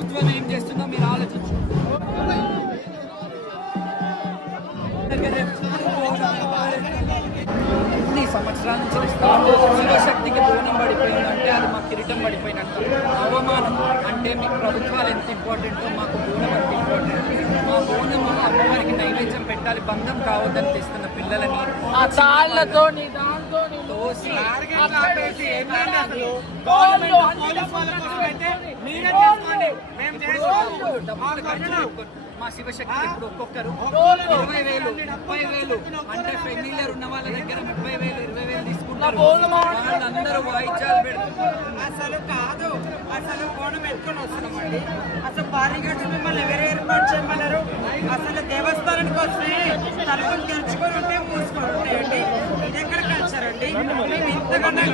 ప్రభుత్వం ఏం చేస్తుందో మీరు ఆలోచించండి. ఎన్ని సంవత్సరాల నుంచి శివశక్తికి బోనం పడిపోయిందంటే అది మా కిరీటం పడిపోయినట్టు అవమానం. అంటే మీ ప్రభుత్వాలు ఎంత ఇంపార్టెంటో మాకు బోనం అంత ఇంపార్టెంట్. మా బోనం అమ్మవారికి నైవేద్యం పెట్టాలి, బంధం కావద్దని తెస్తున్న పిల్లలని తోసి డబ్బులు ఖర్చు మా శివశక్తి ఇప్పుడు ఒక్కొక్కరు 20,000 30,000 అంటే ఫెమిలియర్ ఉన్న వాళ్ళ దగ్గర 30,000 20,000 తీసుకుంటారు. వాళ్ళందరూ వాయిద్యాలు పెడుతున్నారు. అసలు కాదు, అసలు బోనం ఎత్తుకొని వస్తున్నామండి. అసలు బారీగడ్స్ మిమ్మల్ని ఎవరు ఏర్పాటు చేయమన్నారు? అసలు దేవస్థానానికి వస్తే తలుపులు తెరుచుకొని ఉంటే మూసుకొని ఉంటాయండి. ఇది ఎక్కడ కల్చర్ అండి? మేము ఇంతకన్నా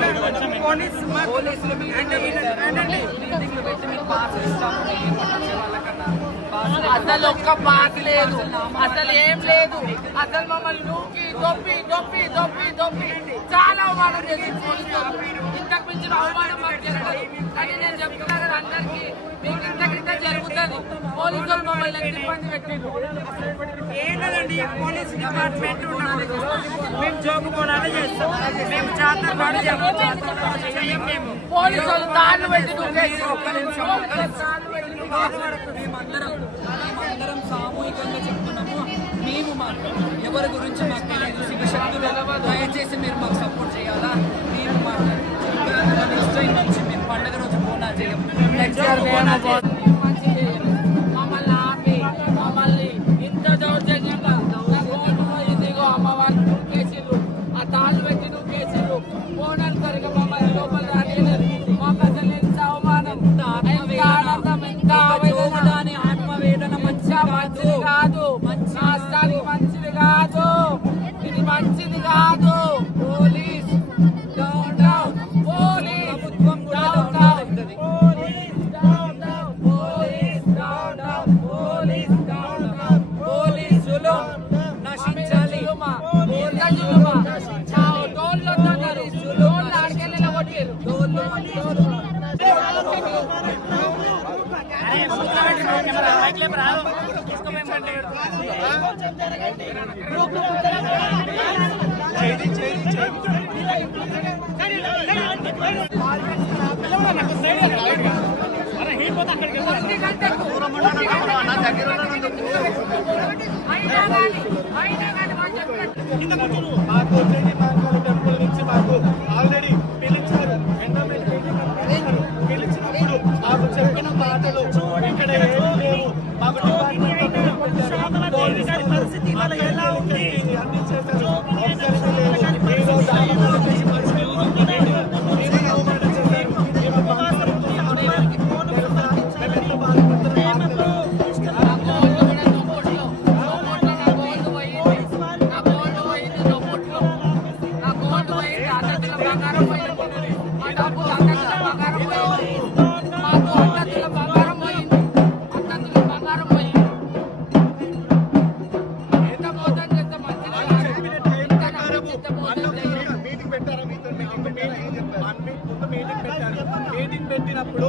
పోలీసులు పెట్టి మీకు పాస్ ఇస్తాము. వాళ్ళకన్నా అసలు ఒక్క పాస్ లేదు, అసలు ఏం లేదు. అసలు మమ్మల్ని నూకి దొప్పి దొప్పి దొప్పి దొప్పి చాలా అవమానం చేసి పోలీసులు. ఇంతకు మించిన అవమానం మాకు జరగదు. కానీ నేను చెప్తున్నా కదా అందరికీ, మీకు ఇంతకింత జరుగుతుంది. పోలీసులు మమ్మల్ని ఎంత ఇబ్బంది పెట్టిండు. ఏంటండి పోలీస్ డిపార్ట్మెంట్ మేము జోగు పోరాలు చేస్తాం, మేము జాతర పాటు చేయం. మేము పోలీసులు తాళ్ళు పెట్టి మేమందరం సామూహికంగా చెప్తున్నాము. మేము మాకు ఎవరి గురించి మాకు తెలియదు. శివశక్తులు దయచేసి మీరు మాకు సపోర్ట్ చేయాలా. మేము మాట్లాడాలి. నెక్స్ట్ టైం నుంచి మేము పండుగ రోజు బోనా చేయం. మమ్మల్ని ఆపి మమ్మల్ని ఇంత దౌర్జన్యంగా ఇదిగో అమ్మవారిని నూకేసిర్రు, ఆ తాళ్ళు పెట్టి నూకేసిర్రు. బోనాలు సరిగా మమ్మల్ని లోపల రాలేదు. మాకు అసలు ఎంత అవమానం, ఎంత ఆనందం, ఎంత చూడని ఆత్మవేదన మంచిది కాదు, రాష్ట్రానికి మంచిది కాదు, ఇది మంచిది కాదు. పోలీస్ డౌన్ డౌన్, పోలీస్ ప్రభుత్వం down down, police down down, police down down, police down down. పోలీసులు నశించాలి. డోళ్ళు వద్దన్నారు, డోళ్ళు ఆడికెళ్ళి కొట్టారు. మాకు టెంపుల్ నుంచి మాకు ఆల్రెడీ పిలిచారు. ఎండోమెంట్ పిలిచినప్పుడు మాకు చెప్పిన మాటలు ఇక్కడ ఏం లేవు. మాకు పరిస్థితి అన్ని చేశారు. మీటింగ్ పెట్టినప్పుడు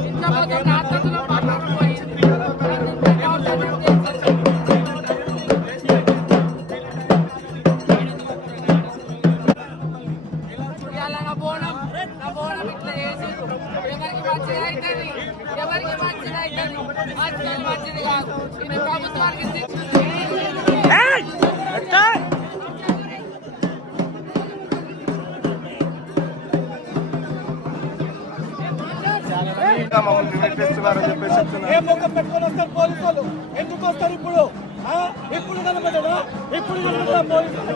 ఎవరికి మంచిది అవుతుంది, మంచిది కాదు. ఇది ప్రభుత్వానికి ఏ మొక్క పెట్టుకొని వస్తారు పోలీసులు? ఎందుకు వస్తారు ఇప్పుడు? ఇప్పుడు కనబడ్డా, ఇప్పుడు కనబడ్డా పోలీసులు.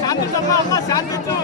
శాంతించమ్మా అమ్మ శాంతించు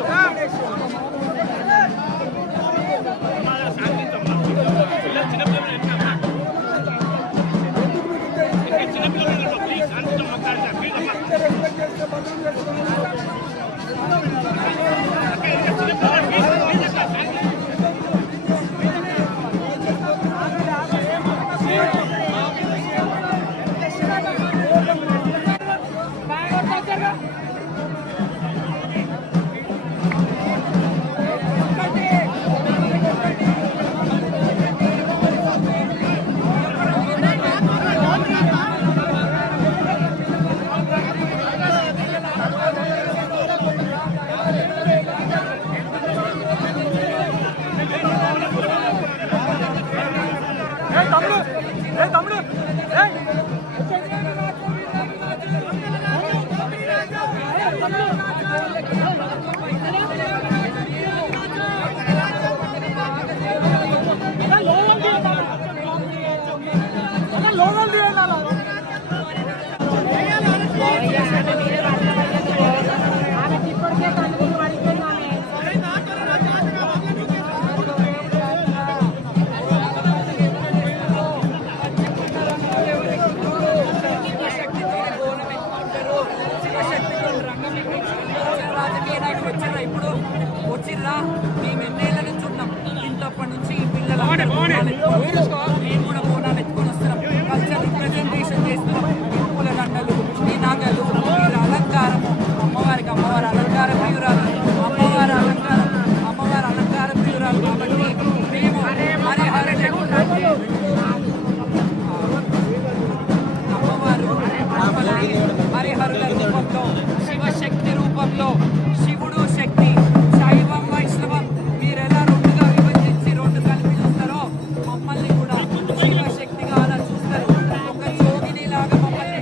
రాజకీయ నాయకులు వచ్చిర్రా ఇప్పుడు వచ్చిర్రా మేము ఎన్నేళ్ల నుంచి ఉన్నాం ఇంతప్పటి నుంచి ఈ పిల్లలు మేము కూడా బోనాలు ఎత్తుకొని వస్తున్నాం కల్చర్ రిప్రజెంటేషన్ చేస్తున్నాం ఈ పూల దండలు ఈ నగలు ఈ అలంకారం అమ్మవారికి అమ్మవారి అలంకార ప్రియురాలు అమ్మవారి అలంకార ప్రియురాలు కాబట్టి మేము హరిహరుల రూపంలో శివశక్తి రూపంలో శివుడు శక్తి శైవం వైష్ణవం మీరు ఎలా రెండుగా విభజించి రెండు కలిపి చూస్తారో మమ్మల్ని కూడా శివశక్తిగా అలా చూస్తారు ఒక జోగిని లాగా మమ్మల్ని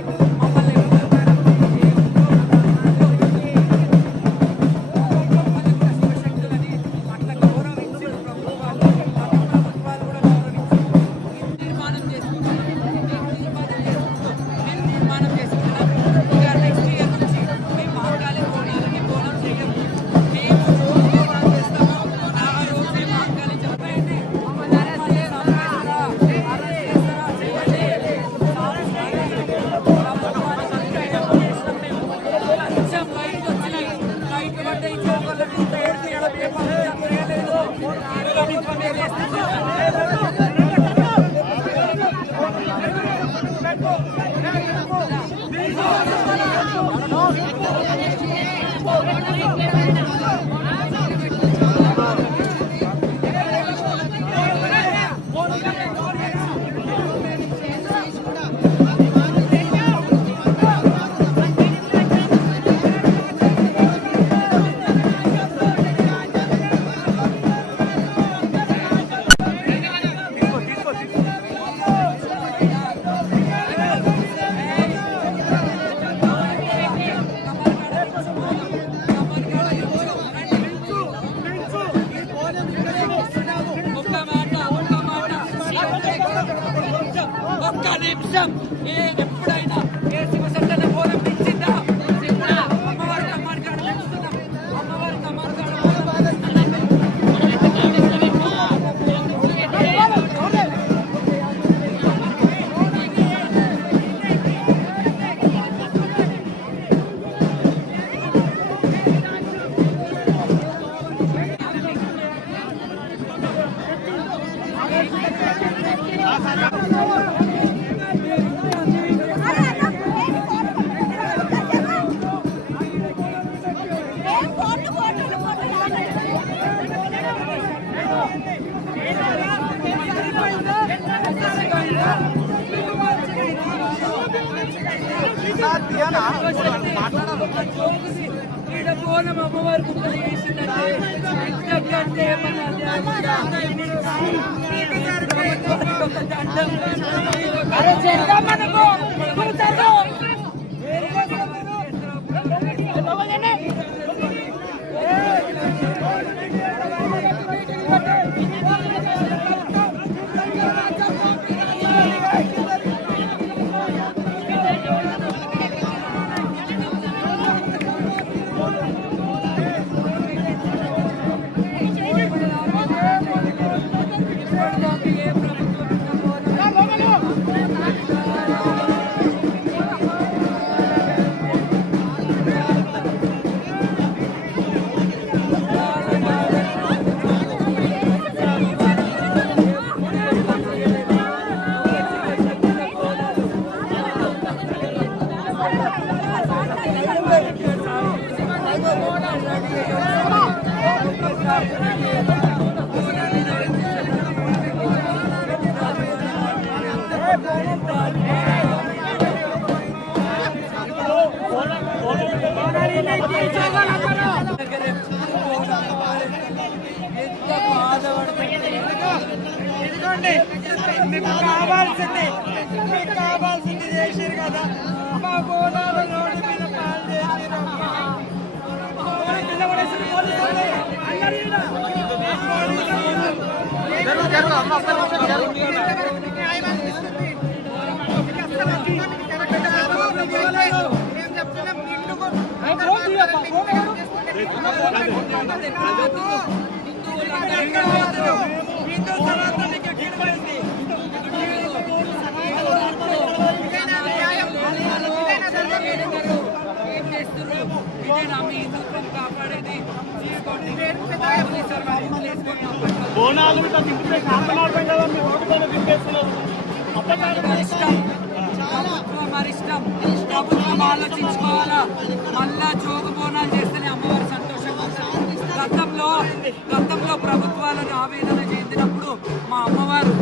శివశక్తులని అట్లా గౌరవించిన ప్రభుత్వాలు కూడా గౌరవించి తీర్మానం చేసుకుంటారు తీర్మానం చేసుకుంటున్నాం ఇక నెక్స్ట్ ఇయర్ నుంచి మేము మాంగాలి బోనాలకి బోనం చేయము మేము రోజు బోనాలు చేస్తాము ఆ రోజే మాంగాలి చెప్పండి ఒక్క నిమిషం ఎప్పుడైనా ఏ శివశక్తుల బోనం ఇచ్చిందా అమ్మవారి కమ్మారికాడ పెంచుతున్నాం అమ్మవారి కమ్మారికాడ బోనం అమ్మవారి ముక్కలు వేసిందంటే ప్రభుత్వానికి ఒక దండం. అరే చేద్దాం మనకు ఇదిగోండి మీకు కావాల్సింది చేసిరు కదా మా బోనాలు రోడ్డు మీద పాలు చేసిరు ఏం చేస్తున్నారు? ఇదేనా మీ హిందుత్వం కాపాడేది? తీసుకోండి. బోనాలు ఇట్లా తింటే కాపాడతాం కదా, మీరు రోడ్డు పైన తింటేస్తున్నారు. ప్రభుత్వం అరిష్టం. ప్రభుత్వం ఆలోచించుకోవాలా. మళ్ళా జోగు బోనాలు చేస్తేనే అమ్మవారు సంతోషంగా ఉంటారు. గతంలో ప్రభుత్వాలను ఆవేదన చెందినప్పుడు మా అమ్మవారు